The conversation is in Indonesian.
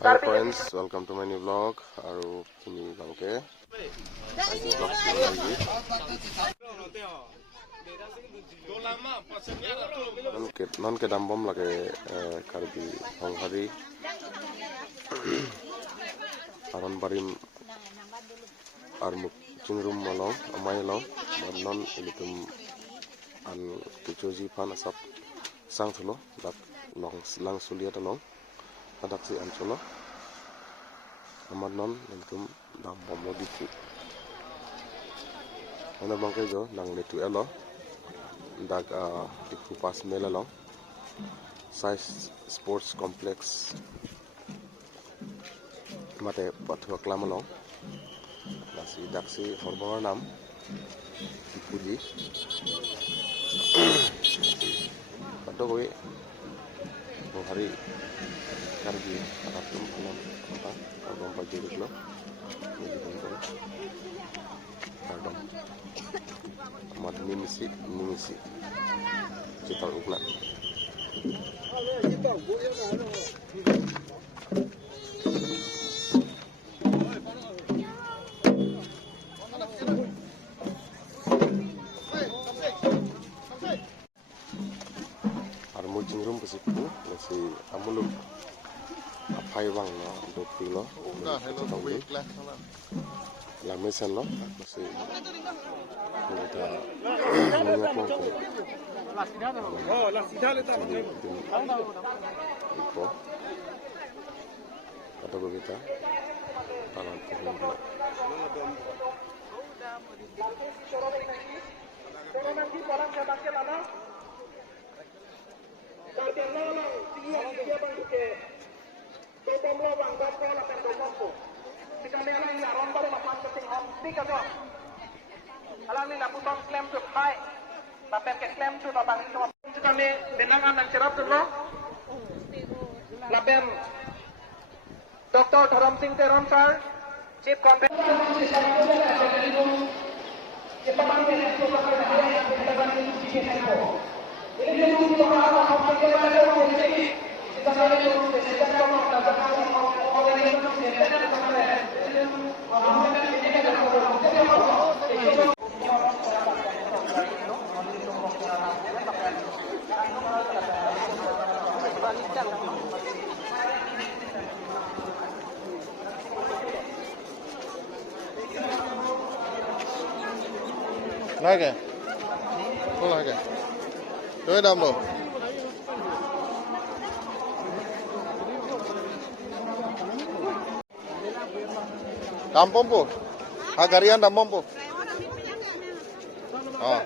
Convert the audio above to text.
Hi friends, welcome to my new vlog. Aru kini bangke vlog lagi. Non ke dambom lage karbi honghari aron barim armuk chingrum malong amai long non ilitum an kichoji pan asap sang thulo dak long lang sulia talong adak si ancholo amar non ilitum dam bomo ditu ana bangke jo nang letu elo dak iku pas melalong size sports complex mate pathwa klamalong nasi daksi hormonal nam ipuji kado kowe hari karbi atum alam apa kagom pajuri lo ini bangko kagom mat nimisi cital ukna Armu jingrum pesipu nasi amuluk apai bang no dopi lo la mesen lo nasi kita minyak mangkuk iko kata kita tangan pohon alang ni naputon claim to high bapen ke claim to babang to kita ni benangan nang cerap tu lo lapen Dr. Dharam Singh Teron sir chief content Lagi, lagi, tu dah mau. Dampom po, agarian dampom po. Ah.